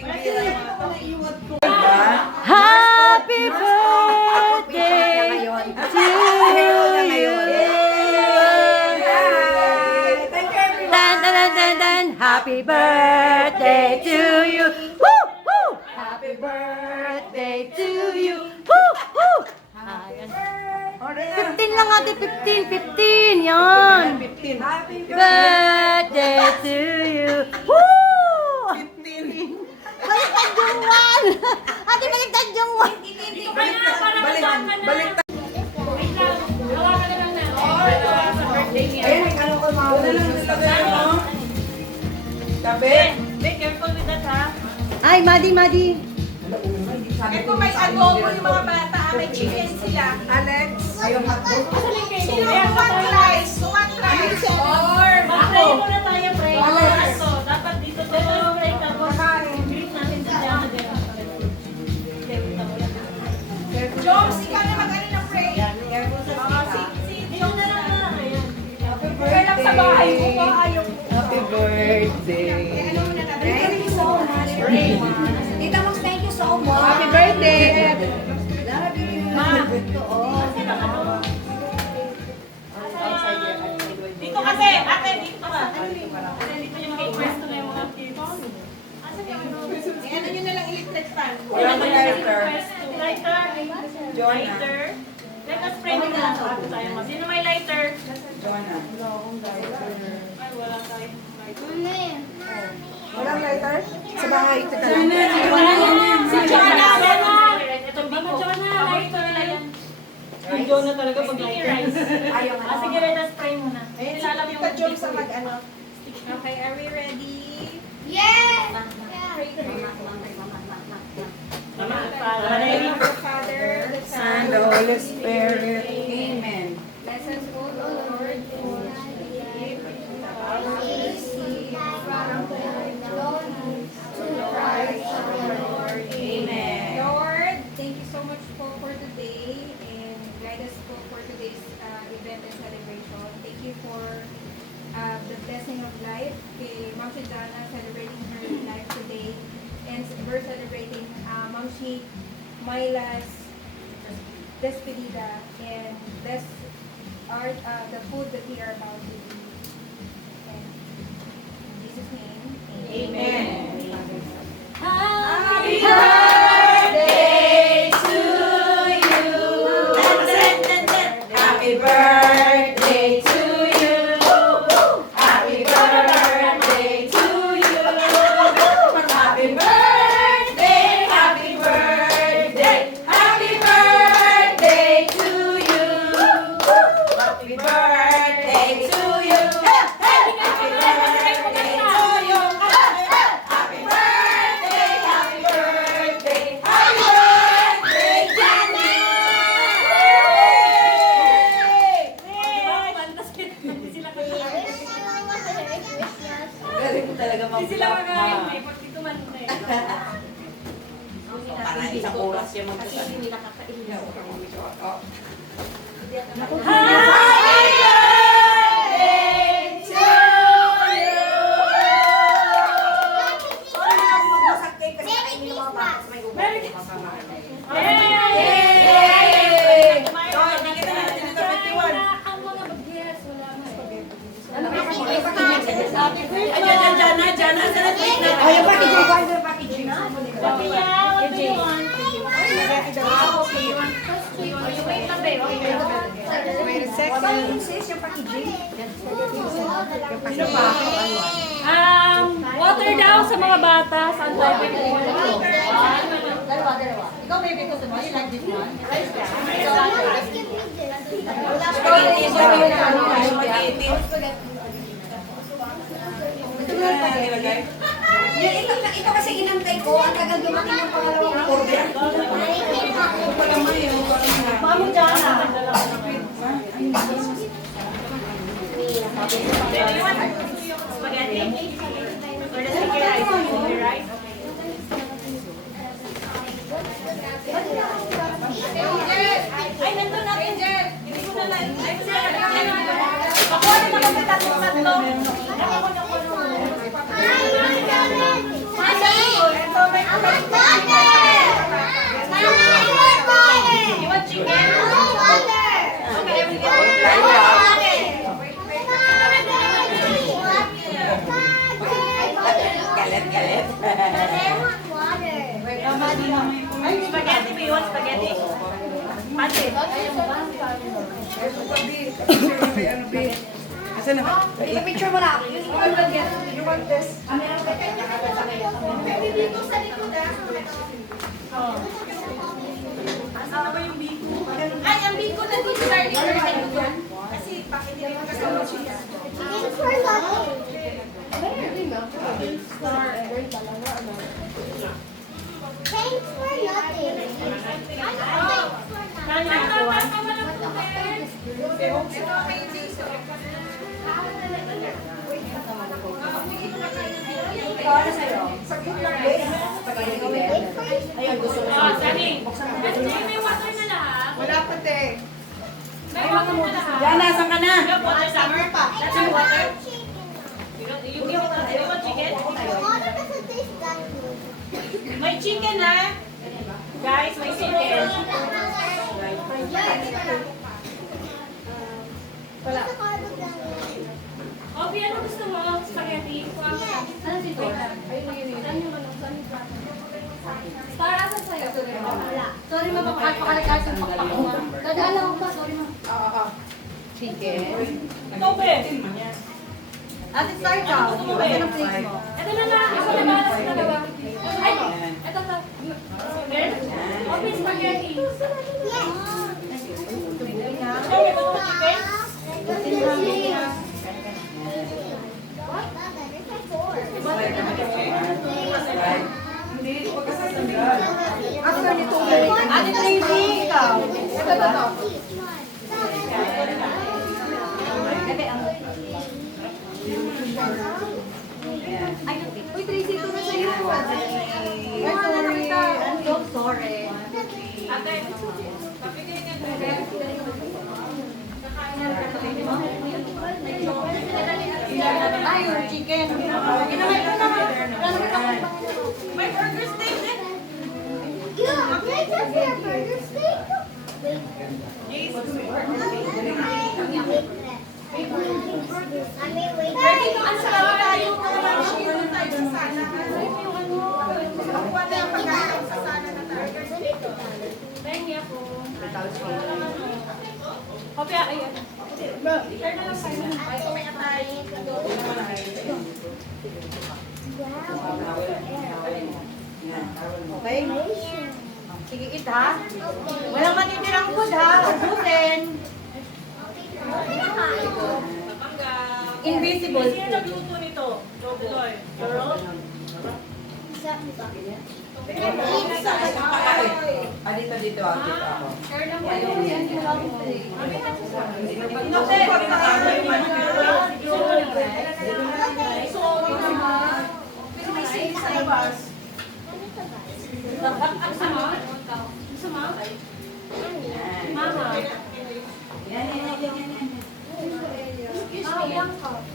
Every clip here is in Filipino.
Happy birthday to you. Dan, dan, dan, dan, dan. Happy birthday to you. Woo, woo. Happy birthday to you. Woo, woo. Ayan. 15 lang ate, 15. Yan. Happy birthday to you. Woo! 15. Baliktad yung 1. Ate, baliktad yung 1. Dito ka na, para kasama na. Wait lang, hawakan na lang natin. Sa birthday niya. Tabi. Be careful with that, ha? Ay, Madi. Ito may adobo yung mga bata, may chicken sila. Alex, Ayaw hotdog. one rice, one rice. Or, Mag-pray muna tayo, pray. So, dapat dito tayo pray, tapos greet natin si Diana din. Jones, ikaw na mag-ano ng pray. Si Dion na lang na. Ayan. Kaya lang sa bahay mo ko, ayaw ko. Happy birthday. Ano muna natin? Thank you so much. Tita Max, thank you so much. Happy birthday. Dito kasi, ate, dito ka. Kasi dito yung mga pwesto na yung mga kids. Asan yung ano? Ano nyo na lang electric fan. Wala na lighter. Lighter. Joanna. Lighter. Let us pray muna bago tayo mag. Sino may lighter? Joanna. Ay, wala tayo. Walang lighter? Sa bahay. Si Joanna! Ito, Mama Joanna, lighter. Yung Joanna talaga pag lighter. Ayaw nga. Sige, let us pray muna. Ilalam yung Tita Jones sa mag-ano. Okay, are we ready? Father, the Son, And the Holy Spirit. Amen. bless us, O Lord, for receive from the Christ our Lord. Amen. Lord, thank you so much for today and guide us for today's event and celebration. Thank you for the blessing of life. Kay Ma'am Shidana celebrating her life today. And we're celebrating Ma'am Shi Myla's despedida, and bless the food that we are about to eat. And in Jesus' name, amen. Happy birthday to you. Happy birthday to you. Happy birthday to you. Happy birthday, happy birthday, happy birthday to you. Happy birthday to you. Happy birthday to you. Happy birthday, happy birthday, happy birthday, Jenny! Galing mo talaga Hindi sila magaling eh. Pag dito man na eh. Parang isang oras siya magkasal. Ang mga bagets, wala mo eh. Ayaw pa, hindi ko ayaw packaging. Papiya, what do you want? Okay, you want first? You wait lang, babe. Okay. Wait a second. Water daw sa mga bata. Saan tayo pwede? Dalawa. Ikaw may gusto mo? You like this one? Ito kasi inantay ko, ang tagal dumating yung pangalawang order. Mamo dyan na. Babe, you want spaghetti? Or the sticky rice? Sticky rice? Ay, nandun natin, Jen. Hindi ko na lang. Ay, Pakuha na naman sa tatlo. Ito may Galit. Ay, spaghetti ba yun? Spaghetti? Pancit. Asan na ba? Picture mo na. You want this? Ay, ang biko na dito tayo. Kasi bakit hindi mo kasama siya? Thanks for nothing. Kanya ako. Ayun, gusto ko. Sabi. May water na lahat. Wala pa, te. May water na lahat. Yan, nasan ka na? Yung water summer pa. That's your water. You want chicken? Water doesn't taste that good. May chicken ha? Guys, may chicken. Wala. Sa carbo lang. Obi, ano gusto mo? Spaghetti? Ano dito? Star, asan sa'yo? Sorry, mama, pakalikas yung pakpak mo. Dadala ko pa, sorry, mama. Chicken. Ito, be. Ate, start ka. Lagyan ng plate mo. Ito na lang. Ako na bahala sa dalawa. Ay, ito to. Girl? Obi, spaghetti. Yes. Ito, may gusto mo chicken? After nito, Ate Tracy, ikaw. Ito. Uy, Tracy, ito na sa'yo. Ay, sorry. I'm so sorry. Ate, papigay ka Ay, yung chicken. May burger steak din. Yeah, can I just get a burger steak? Yes. I mean, wait. Ang sarap tayo. Chicken tayo sa sana. Kuha na yung pagkain sa sana na tayo. Pengi ako. Hope ayan. Turn na lang tayo. Ay, may atay. Okay? Sige, eat ha. Walang matitirang food ha. Ubusin. Invisible Sino food. nagluto nito? Joy. Girl? Dito, dito ako. Share lang kayo. Yan yung lang mo. Mama. Yan.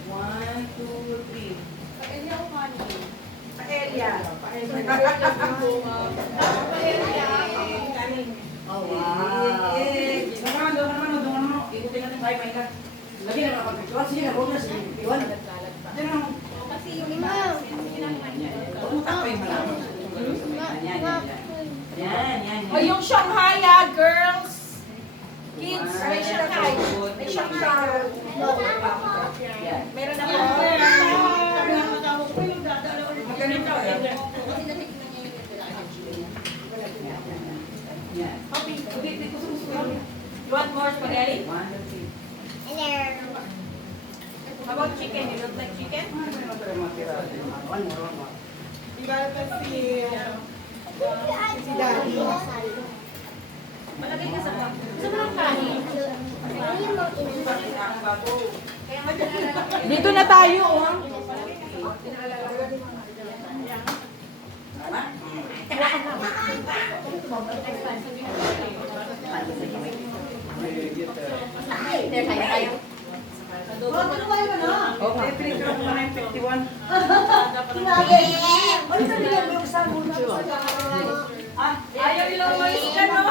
One, two, three. Oh, wow. Ikutin natin tayo, may ka. Lagyan na mga picture. Sige na, bonus. Iwan. Diyan na. Pumunta ko yung malaman. Yan. O yung Shanghai girls. Kids, may Shanghai. May Shanghai. Meron ako. Magaling ka. Yan. You want more spaghetti? One, two, three. How about chicken? You don't like chicken? Malagay ka sa bag. Sa mga kanin. Dito na tayo, oh. Okay, pinigro ko na yung 51. Ayaw ilang mais ka, no?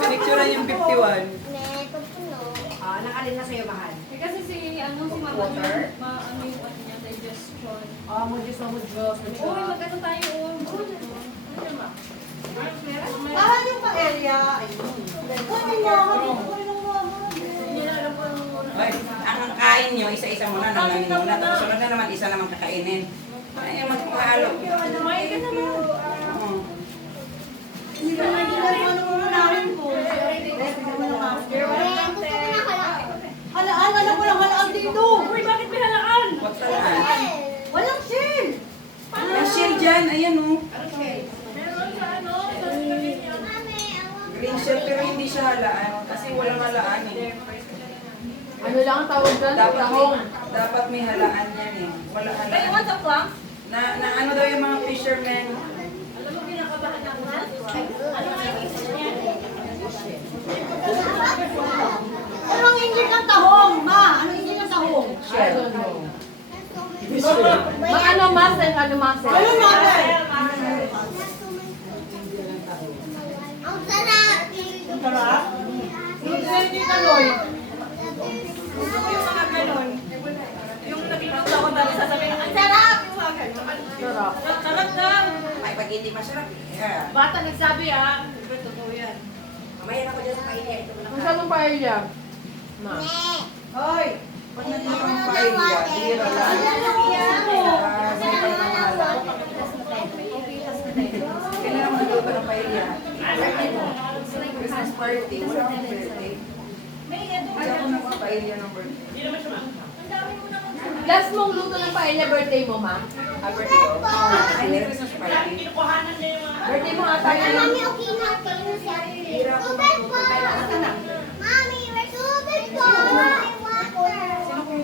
Pinicture na yung 51. Nakalin na sa'yo, mahal. Kasi si, ano, si Mama, ano yung ano niya, suggestion. Mo Diyos, mo Diyos. Uy, magkano tayo? Ano ba? Para yung pa-area. Kunin mo ako. Kunin mo ako. Hindi na alam ko yung Ay, ang kain nyo, isa-isa muna, naman muna. Tapos sunod na naman, isa naman kakainin. Ay, magpahalo. May ka naman. Oo. Hindi ka naman ginagawa mo namin po. Halaan, alam mo lang halaan dito. Uy, bakit may halaan? Wag talaan. Walang shell. Ang shell dyan, ayan o. Meron sa ano? Sa niya. Green shell, pero hindi siya halaan. Kasi walang halaan eh. Ano lang ang tawag dyan? Dapat may halaan yan eh. Wala halaan. What the fuck? Na ano daw yung mga fishermen. Alam mo, kinakabahan ako na? Ano nga yung isip niya? Anong engine ng tahong, ma? Anong engine ng tahong? I don't know. Ano muscle? Ano muscle? Ano muscle? Ang sarap! Ang sarap? Hindi kaloy. Gusto ko yung mga ganon. Yung nagluluto ako dati sasabihin, ang sarap! Yung mga ganon. Sarap. Sarap daw! Ay, pag hindi masarap, yeah. Bata nagsabi ah. Pero totoo yan. Mamaya ako dyan sa paella. Ito Kung saan mong paella? Ma. Hoy! Pag nagpapang paella, bira lang. Kailangan magluto ng paella. Christmas party, wala akong birthday. Wala akong nagpapaella ng birthday. Last mong luto ng paella birthday mo, ma? Birthday ko? Ay, hindi Christmas party. Birthday mo ata yun. Mami, okay na. Tubig po! Mami, may tubig po!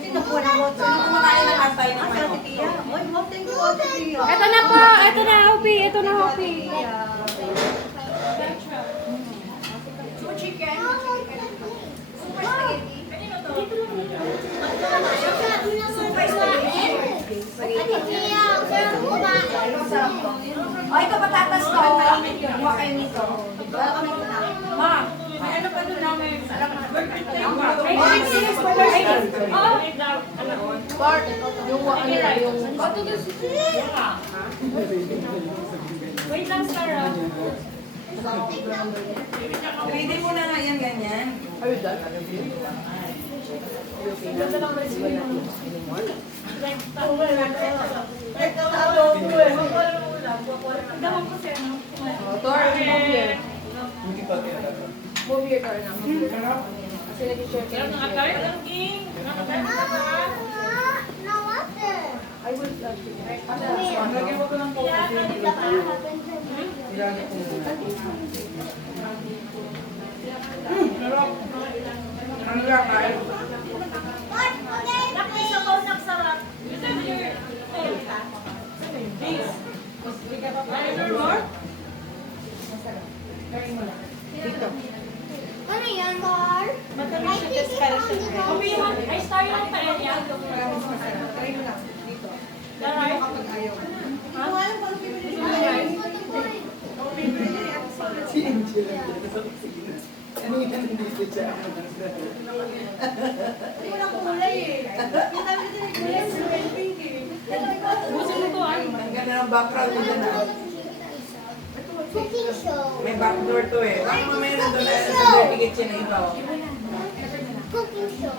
Sino kumain ng atay ng manok? Ito na po! Ito na, Hopi! Ito na, Hopi! Two chicken. Ay, ito patatas ko. Kuha kayo nito. Ma, may ano pa doon namin. Alam mo, birthday ko. Oh, Part, yung ano na, yung... wait lang, Sarah. Ready mo na nga yan, ganyan. Are you done? Dawang ko sir. Tor, move here. Move here, Tor, na. Move here. Kasi nag-share ka. Meron ng atay? Ang king. No water. I will love you. Lagyan mo ko ng Ang lakay. Nakay sa ko nagsarap. Dito. Ano yan, Bar? I think it's on the go. Ay, star yung paella. Daray. Kanina nandito siya. Busin mo to ah. Ang ganda ng background mo dyan ah. Cooking show. May backdoor to eh. Baka mamaya nandun na certificate siya na iba. Oh. Cooking show.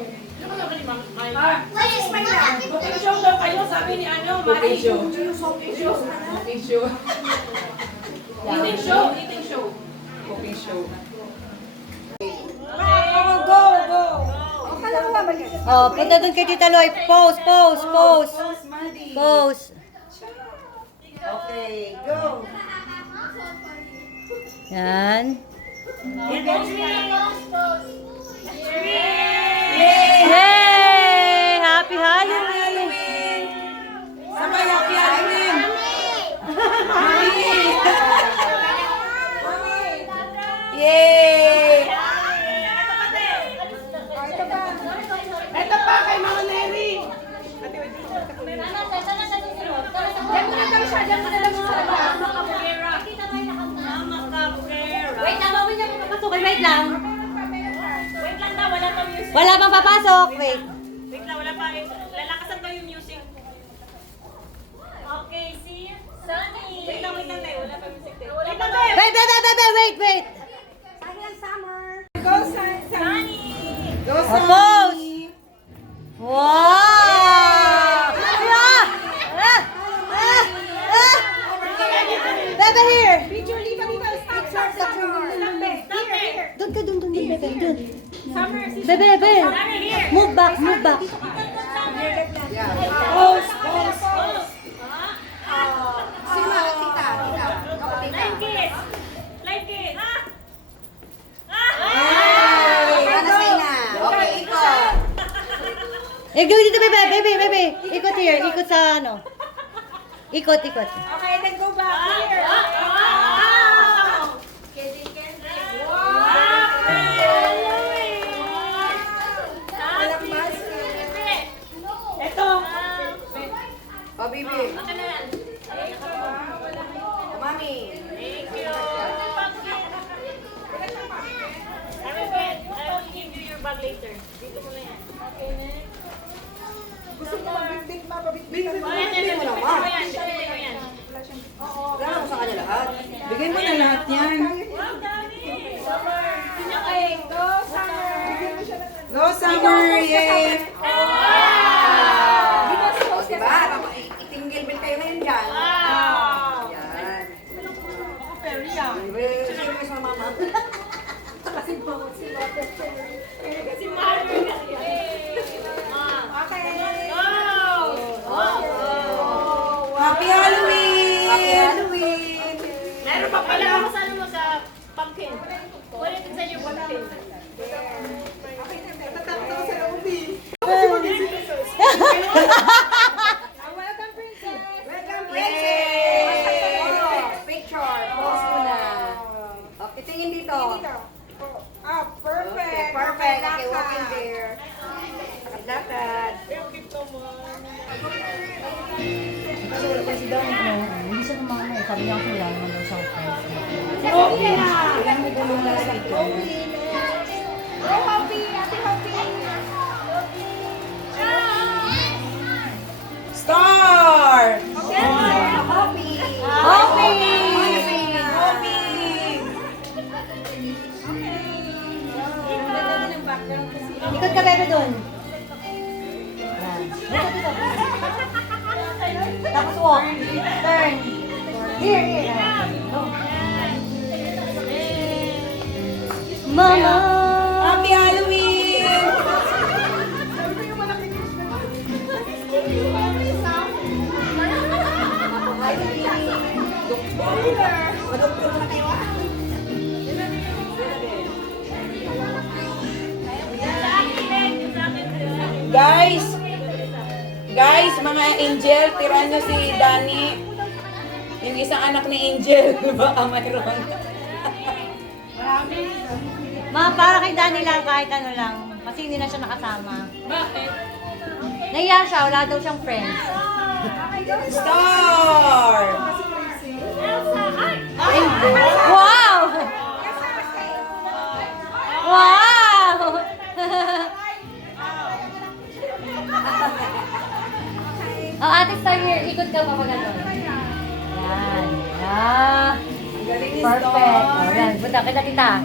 What is my name? Cooking show daw kayo, sabi ni ano, Cooking show. Cooking show. Tissue. Eating show. Eating show. Cooking show. Oh, punta doon kay Tita Loy. Pose, pose, pose. Pose. Okay, go! Yan. Yay! Yay! Happy Halloween! Sabay happy Halloween! Yay! Ito pa kay Mama Neri. Diyan mo na daw siya, diyan mo na lang sa labas. Mama Cabrera. Mama Cabrera. Wait lang, mawin niya papasok. Wait lang. Wait lang daw, wala pa music. Wala pang papasok. Wait. Wait lang, wala pa. Lalakasan daw yung music. ka dun, bebe, dun. Summer, si Bebe, bebe. Move back, move back. Pose, pose, pose. Sino? Tita, tita. Ako, tita. Like it. Ay, ano sa'yo na? Okay, ikot. Eh, gawin dito, bebe, bebe, bebe. Ikot here, ikot sa ano. Ikot, ikot. Okay, then go back here. Ito. O, bibi. Mami. Bigyan mo naman. Wala mo sa kanya lahat. Bigyan mo na lahat yan. Okay, go, Summer. Go, Summer! Yay! O, diba? Itinggil bil kayo ngayon dyan. Yan. Sino yung sa mama? Happy Halloween! Happy Halloween! Meron pa pala ako sa ano mo sa pumpkin. Wala din sa iyo pumpkin. Welcome, Princess. Welcome, Princess! Picture! Pose muna. Okay, tingin dito. Ah, perfect. Okay, perfect. Okay, walk in there. Lakad. Hindi siya kumama eh. Sabi niya ako wala naman daw siyang friends. Ilang may gulong na sa ito. Go, Hoppy. Happy Hoppy. Star! Hoppy. Hoppy! Hoppy! Ikot ka, bebe, dun. Yan. Ikot, ikot. Tapos walk. Turn. Here, here. Go. Mama! Happy Halloween! Madoktor mo na kayo ah. Guys, mga angel, tirahan nyo si Danny. Yung isang anak ni Angel, baka mayroon. Ma, para kay Danny lang kahit ano lang. Kasi hindi na siya nakasama. Bakit? Nahiya siya, wala daw siyang friends. Star! Wow! Wow! Oh, Ate Star, here. Ikot ka pa pag ano. Yan. Ah. Ang galing ni Perfect. Star. Oh, yan. Buta, kita tita.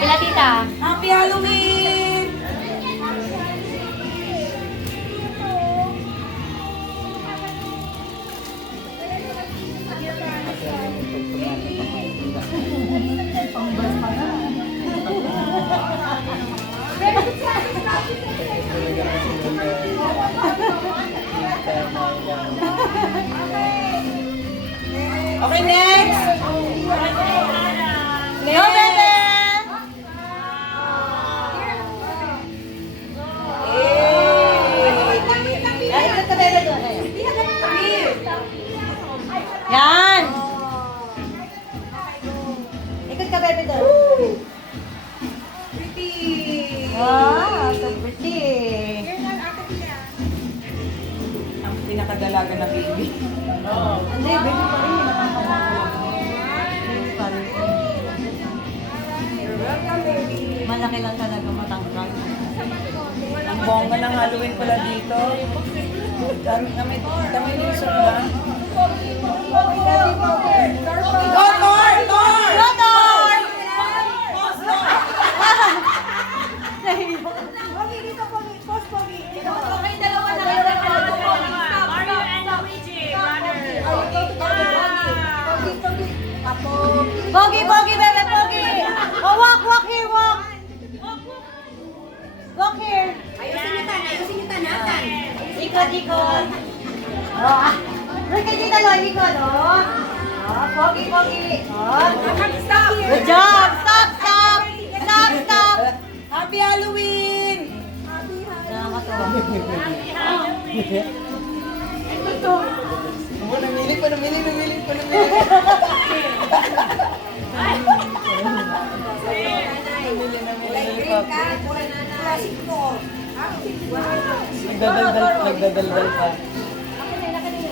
Kita tita. Happy Halloween! Okay, next! Go, bebe! Ay, ikot ka, bebe, doon. Ayun. Yan! Ikot ka, bebe, doon. Pretty! Wow, so pretty. Ang pinakadalaga na baby. Hindi, baby pa rin. Baby pa rin. You're welcome, baby. Malaki lang talaga matangkang. Ang bongga ng Halloween pala dito. Dami nyo sa mga. Go, Thor! Thor! Go, Thor! Mario and Luigi, brother. Pogi, pogi, bebe, pogi! Oh, walk, walk here, walk! ikot. Oh, look at Tita Loy, ikot, oh. Oh, pogi. Oh. Good job. Stop. Happy Halloween! Nakakatawa. Oh, namili pa. Nagdadaldal pa.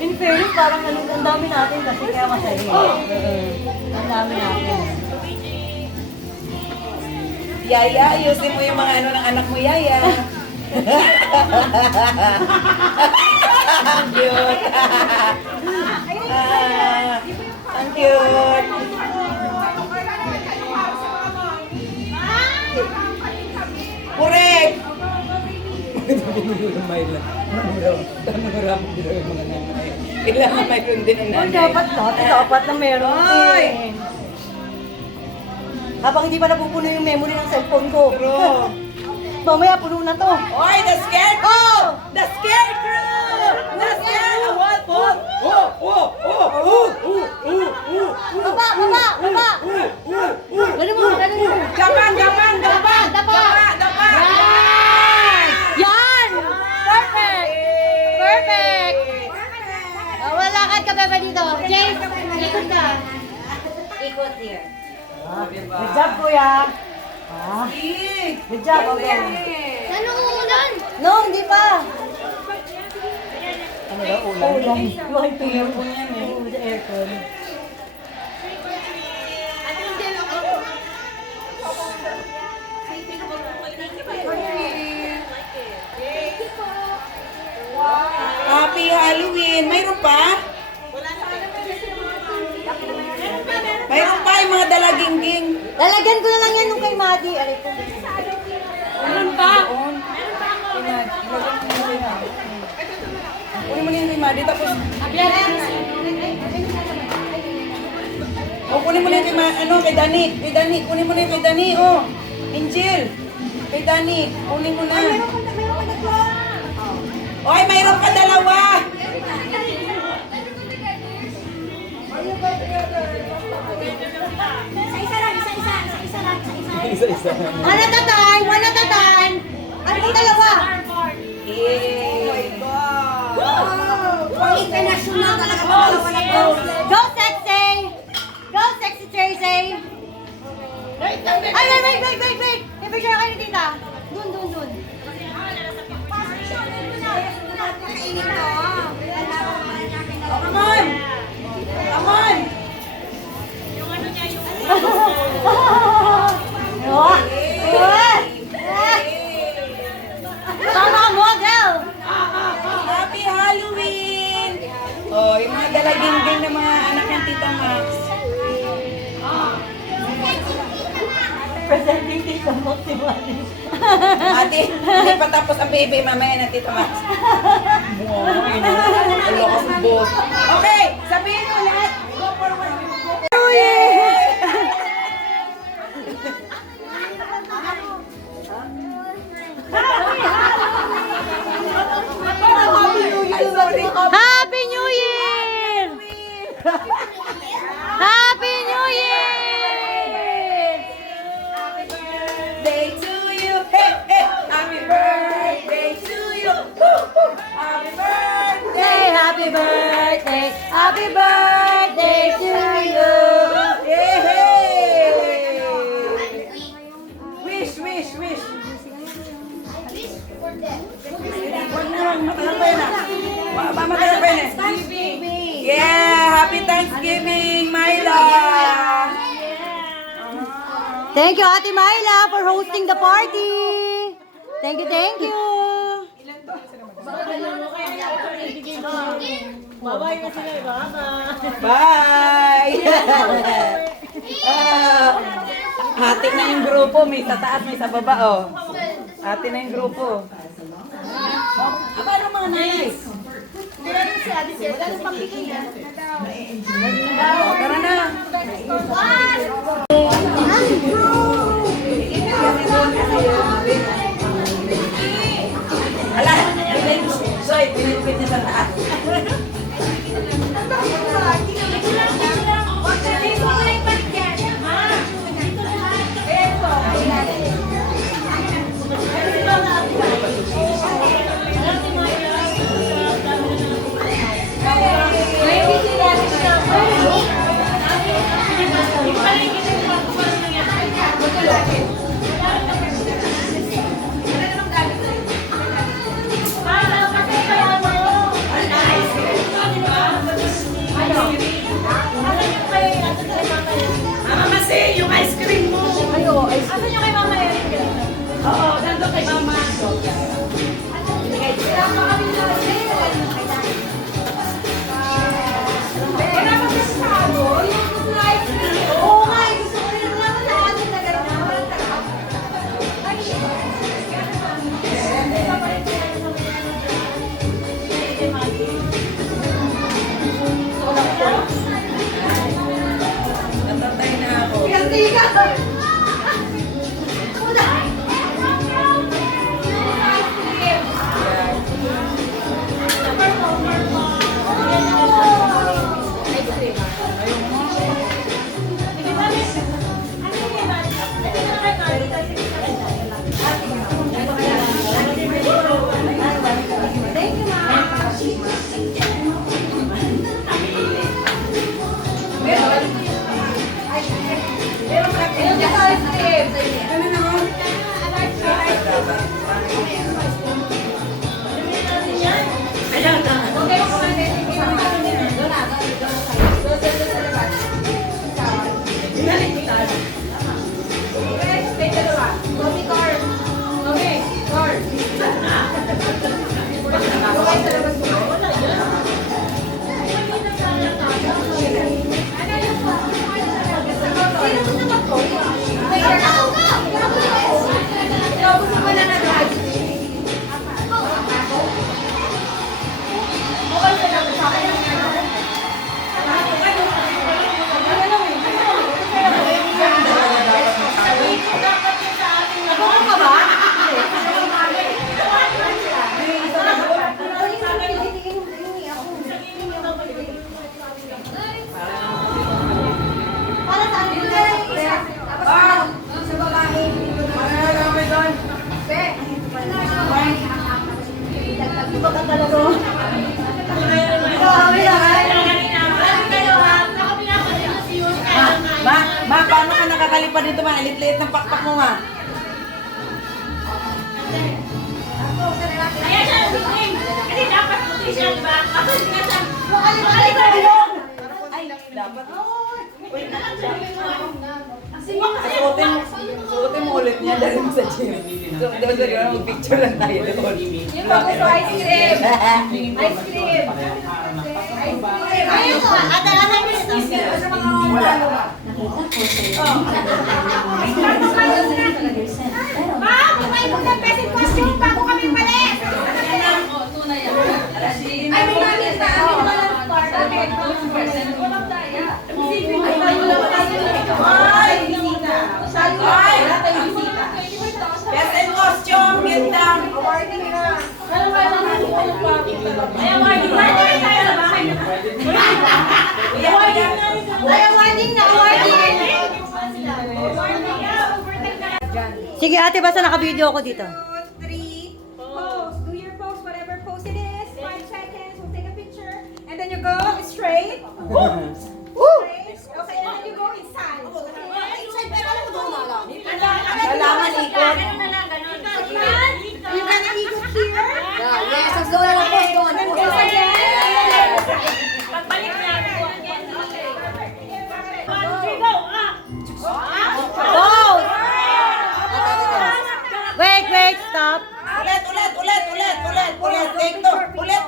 In fairness, parang ang dami natin kasi kaya masaya. Ang dami natin. Yaya, ayusin mo yung mga ano ng anak mo, Yaya. Ang cute. Ang cute. Correct! Kailangan mayroon din ang Oh, nanay. dapat na meron. Oy! Habang hindi pa napupuno yung memory ng cellphone ko. True. Mamaya puno na to. Oy, the scarecrow! The scarecrow! The scarecrow! What? Baba! Ganun mo. Dapat! Yan! Perfect! Oh, wala ka beba dito. James, ikot ka. Ikot here. Good job, kuya. Good job, okay. Ano uulan? No, hindi pa. Ano daw, ulan? Ulan. Aircon yan eh. Oo, sa aircon. Happy Halloween! Mayroon pa? Mayroon pa yung mga dalagingging. Lalagyan ko na lang yan nung kay Maddie. Aray ko. Meron pa? Kunin mo na yung kay Maddie, tapos... O, kunin mo na yung kay kay Dani. Kunin mo na yung kay Dani, oh. Angel. Kay Dani, kunin mo na. Oy, mayroon pa dalawa. Isa-isa. One at a time! Ano yung dalawa? Yay! International talaga ito. Go, sexy! Go, sexy Tracy! Ay, wait! May picture kayo ni tita. Dun. Come on! Tama, model! Happy Halloween! Oh, yung mga dalagingging na mga anak ng Tita Max. Presenting Tita Max si Manny. Ate, hindi pa tapos ang baby, mamaya na Tita Max. Wow, ang boss. Okay, sabihin mo lahat. Go forward. Ay, sorry. Happy New Year! Happy New Year! Birthday to you. Hey, hey. Happy birthday to you. Woo, woo. Happy birthday. Happy birthday to you! Hey, hey. Wish. Huwag na, matagal pa yan ah. Matagal pa yan eh. Yeah, happy Thanksgiving, Myla. Thank you, Ate Myla, for hosting the party. Thank you. Bye-bye na sila, Bye! Hati na yung grupo, may sa taas, may sa baba, oh. Hati na yung grupo. Paano mga nanay? Oh, tara na. Ala, soy, Asan yung kay Mama Erin kanina? Oo, nandun kay Mama. Sinama kami na wala kasi sa ano, yung gusto na ice cream. Oo nga, gusto ko rin naman sa atin na gano'n na walang tarap. Natatay na ako. Ganti ka! Ma, paano ka nakakalipad dito, ma? Liit-liit ng pakpak mo, ma. Ayan siya, kasi dapat puti siya, di ba? Ako, hindi nga siya. Ay, dapat. Kasi mo kasi. Suotin mo ulit niya dahil mo sa gym. So, doon mag-picture lang tayo doon. Yung gusto ice cream. Ice cream. Ayun ko, ata-ata mo ito. Wala. Ma'am, may mga pesit costume bago kami malis. Ay, may namin na. Bakit? Walang daya. Ay, bisita. Ay, wala tayong bisita. Best in costume, get down. Awarding na. Ay, awarding na. Tayo na bahay na. Awarding na. Ay, awarding na. Awarding. Sige ate, basta naka-video ako dito. 2, 3, pose. Do your pose, whatever pose it is. 5 seconds, we'll take a picture. And then you go straight. Straight. Okay, and then you go inside. Kailangan ikot. You can ikot here. Yes, ang doon ang post doon. And go again. Pagbalik na ako. Go! Pose! Wait, stop. Ulit. Take two. Ulit.